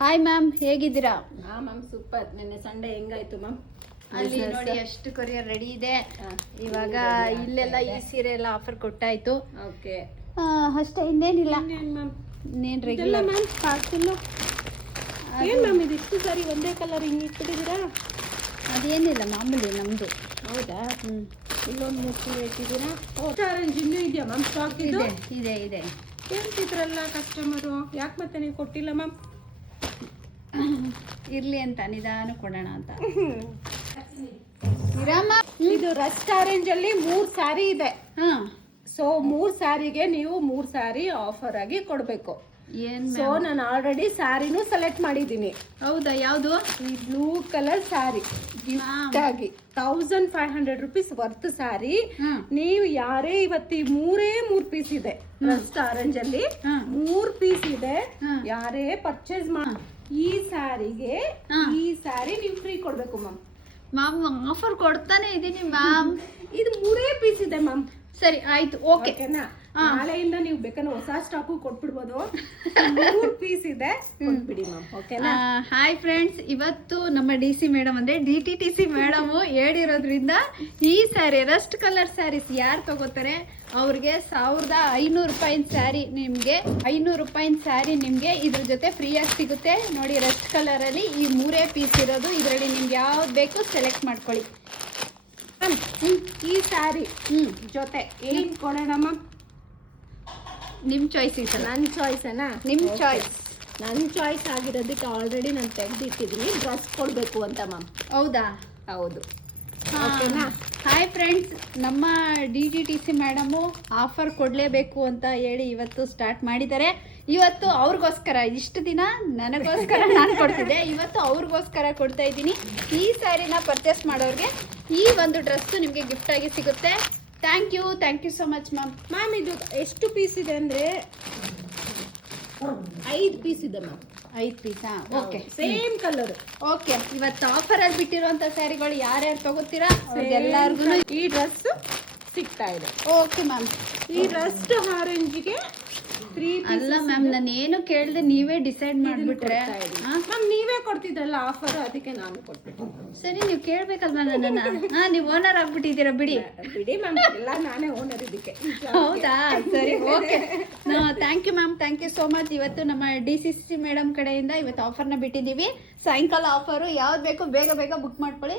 Hi ma'am, ಹೇಗಿದ್ದೀರಾ? ಹಾ ma'am, super. ನಿನ್ನೆ ಸಂಡೇ ಹೆಂಗಾಯ್ತು ಮ್ಯಾಮ್? ಅಲ್ಲಿ ನೋಡಿ ಎಷ್ಟು ಕೊರಿಯರ್ ರೆಡಿ ಇದೆ. ಇವಾಗ ಇಲ್ಲೆಲ್ಲ ಈ ಸೀರೆ ಎಲ್ಲ ಆಫರ್ ಕೊಟ್ಟಾಯ್ತು. ಓಕೆ, ಅಷ್ಟೇ, ಇನ್ನೇನಿಲ್ಲ. ಮ್ಯಾಮ್ ಇನ್ನೇನು ರೆಗ್ಯುಲರ್ ಮ್ಯಾಮ್ ಪಾರ್ಸಲ್ ಏನು ಮ್ಯಾಮ್? ಇದಿಷ್ಟು ಸಾರಿ ಒಂದೇ ಕಲರ್ ಹಿಂಗೆ ಇಟ್ಬಿಟ್ಟಿದ್ದೀರಾ? ಅದೇನಿಲ್ಲ, ಮಾಮೂಲಿ ನಮ್ಮದು. ಹೌದಾ? ಇಲ್ಲೊಂದು 3 ಸೀರೆ ಇಟ್ಟಿದ್ದೀರಾ. ಆರೆಂಜ್ ಇನ್ನೂ ಇದೆಯಾ ಮ್ಯಾಮ್ ಸ್ಟಾಕ್? ಇದು ಇದೆ ಇದೆ. ಹೇಳ್ತಿದ್ರಲ್ಲ ಕಸ್ಟಮರು, ಯಾಕೆ ಮತ್ತೆ ನೀವು ಕೊಟ್ಟಿಲ್ಲ ಮ್ಯಾಮ್? ಇರ್ಲಿ ಅಂತ ನಿಧಾನ ಕೊಡೋಣ ಅಂತ. ಇದು ರಸ್ಟ್ ಆರೆಂಜ್ ಅಲ್ಲಿ 3 ಸ್ಯಾರಿ ಇದೆ. ಹಾ, ಸೊ 3 ಸ್ಯಾರಿಗೆ ನೀವು 3 ಸ್ಯಾರಿ ಆಫರ್ ಆಗಿ ಕೊಡಬೇಕು. ಏನ್ ಸೊ ನಾನು ಆಲ್ರೆಡಿ ಸ್ಯಾರಿನೂ ಸೆಲೆಕ್ಟ್ ಮಾಡಿದ್ದೀನಿ. ಹೌದಾ? ಯಾವುದು? ಈ ಬ್ಲೂ ಕಲರ್ ಸ್ಯಾರಿ ಗಿಫ್ಟ್ ಆಗಿ 1500 ರುಪೀಸ್ ವರ್ತ್ ಸ್ಯಾರಿ. ನೀವು ಯಾರೇ ಇವತ್ತಿ 3 ಪೀಸ್ ಇದೆ ರಸ್ಟ್ ಆರೆಂಜ್ ಅಲ್ಲಿ, 3 ಪೀಸ್ ಇದೆ. ಯಾರೇ ಪರ್ಚೇಸ್ ಮಾಡಿ ಈ ಸ್ಯಾರಿಗೆ ಈ ಸ್ಯಾರಿ ನೀವು ಫ್ರೀ ಕೊಡ್ಬೇಕು ಮ್ಯಾಮ್. ಮ್ಯಾಮ್ ಆಫರ್ ಕೊಡ್ತಾನೆ ಇದೀನಿ ಮ್ಯಾಮ್. ಇದು 3 ಪೀಸ್ ಇದೆ ಮ್ಯಾಮ್. ಸರಿ, ಆಯ್ತು, ಓಕೆ. ನಾಳೆಯಿಂದ ನೀವು ಬೇಕಾದ್ರೆ ಹೊಸ ಸ್ಟಾಕು ಕೊಟ್ಬಿಡ್ಬೋದು. 3 ಪೀಸ್ ಇದೆ, ಕೊಟ್ಬಿಡಿ ಮ್ಯಾಮ್. ಓಕೆನಾ? ಹಾಯ್ ಫ್ರೆಂಡ್ಸ್, ಇವತ್ತು ನಮ್ಮ DC ಮೇಡಮ್ ಅಂದ್ರೆ DTTC ಮೇಡಮ್ ಹೇಳಿರೋದ್ರಿಂದ ಈ ಸ್ಯಾರಿ ರಸ್ಟ್ ಕಲರ್ ಸ್ಯಾರೀಸ್ ಯಾರು ತಗೋತಾರೆ ಅವ್ರಿಗೆ 1500 ರೂಪಾಯಿನ ಸ್ಯಾರಿ ನಿಮಗೆ 500 ರೂಪಾಯಿನ ಸ್ಯಾರಿ ನಿಮಗೆ ಇದ್ರ ಜೊತೆ ಫ್ರೀಯಾಗಿ ಸಿಗುತ್ತೆ. ನೋಡಿ, ರಸ್ಟ್ ಕಲರಲ್ಲಿ ಈ 3 ಪೀಸ್ ಇರೋದು. ಇದರಲ್ಲಿ ನಿಮ್ಗೆ ಯಾವ್ದು ಬೇಕು ಸೆಲೆಕ್ಟ್ ಮಾಡ್ಕೊಳ್ಳಿ. ಈ ಸ್ಯಾರಿ ಜೊತೆ ಏನ್ ಕೊಡೋಣ ಮ್ಯಾಮ್? ನಿಮ್ಮ ಚಾಯ್ಸ್ ಇದೆ. ನನ್ನ ಚಾಯ್ಸ್ ಏನಾ? ನಿಮ್ಮ ಚಾಯ್ಸ್. ನನ್ನ ಚಾಯ್ಸ್ ಆಗಿರೋದಕ್ಕೆ ಆಲ್ರೆಡಿ ನಾನು ತೆಗೆದಿಟ್ಟಿದ್ದೀನಿ. ಡ್ರೆಸ್ ಕೊಡಬೇಕು ಅಂತ ಮ್ಯಾಮ್. ಹೌದಾ? ಹೌದು. ಓಕೆನಾ? ಹಾಯ್ ಫ್ರೆಂಡ್ಸ್, ನಮ್ಮ DTTC ಮೇಡಮು ಆಫರ್ ಕೊಡಲೇಬೇಕು ಅಂತ ಹೇಳಿ ಇವತ್ತು ಸ್ಟಾರ್ಟ್ ಮಾಡಿದ್ದಾರೆ. ಇವತ್ತು ಅವ್ರಿಗೋಸ್ಕರ, ಇಷ್ಟು ದಿನ ನನಗೋಸ್ಕರ ನಾನು ಕೊಡ್ತಿದ್ದೆ, ಇವತ್ತು ಅವ್ರಿಗೋಸ್ಕರ ಕೊಡ್ತಾ ಇದ್ದೀನಿ. ಈ ಸ್ಯಾರಿನ ಪರ್ಚೇಸ್ ಮಾಡೋರಿಗೆ ಈ ಒಂದು ಡ್ರೆಸ್ಸು ನಿಮಗೆ ಗಿಫ್ಟಾಗಿ ಸಿಗುತ್ತೆ. Thank you so much ma'am. Ma'am ಇದು ಎಷ್ಟು ಪೀಸ್ ಇದೆ ಅಂದರೆ 5 ಪೀಸ್ ಇದೆ ಮ್ಯಾಮ್. 5 ಪೀಸಾ? Okay, same colour. ಓಕೆ, ಇವತ್ತು ಆಫರಲ್ಲಿ ಬಿಟ್ಟಿರುವಂಥ ಸ್ಯಾರಿಗಳು ಯಾರ್ಯಾರು ತಗೋತೀರಾ ಅವ್ರಿಗೆಲ್ಲರಿಗೂ ಈ ಡ್ರೆಸ್ ಸಿಗ್ತಾ ಇದೆ. Okay ma'am. ಈ ರಸ್ಟ್ ಆರೆಂಜ್ಗೆ 3 ಅಲ್ಲ ಮ್ಯಾಮ್, ನಾನು ಏನು ಕೇಳಿದೆ ನೀವೇ ಡಿಸೈಡ್ ಮಾಡಿಬಿಟ್ರೆ. ಮ್ಯಾಮ್ ನೀವೇ ಕೊಡ್ತಿದ್ರಲ್ಲ ಆಫರ್, ಅದಕ್ಕೆ ನಾನು ಕೊಟ್ಬಿಟ್ಟು. ಸರಿ, ನೀವು ಕೇಳಬೇಕಲ್ವ ನನ್ನನ್ನು? ನೀವು ಓನರ್ ಆಗ್ಬಿಟ್ಟಿದ್ದೀರಾ ಬಿಡಿ. ಬಿಡಿ ಮ್ಯಾಮ್, ಎಲ್ಲ ನಾನೇ ಓನರ್ ಇದಕ್ಕೆ. ಹೌದಾ? ಸರಿ, okay. Thank you ma'am, thank you so much. ಇವತ್ತು ನಮ್ಮ DCC ಮೇಡಮ್ ಕಡೆಯಿಂದ ಇವತ್ತು ಆಫರ್ನ ಬಿಟ್ಟಿದ್ದೀವಿ. ಸಾಯಂಕಾಲ ಆಫರು ಯಾವ್ದು ಬೇಕು ಬೇಗ ಬೇಗ ಬುಕ್ ಮಾಡ್ಕೊಳ್ಳಿ.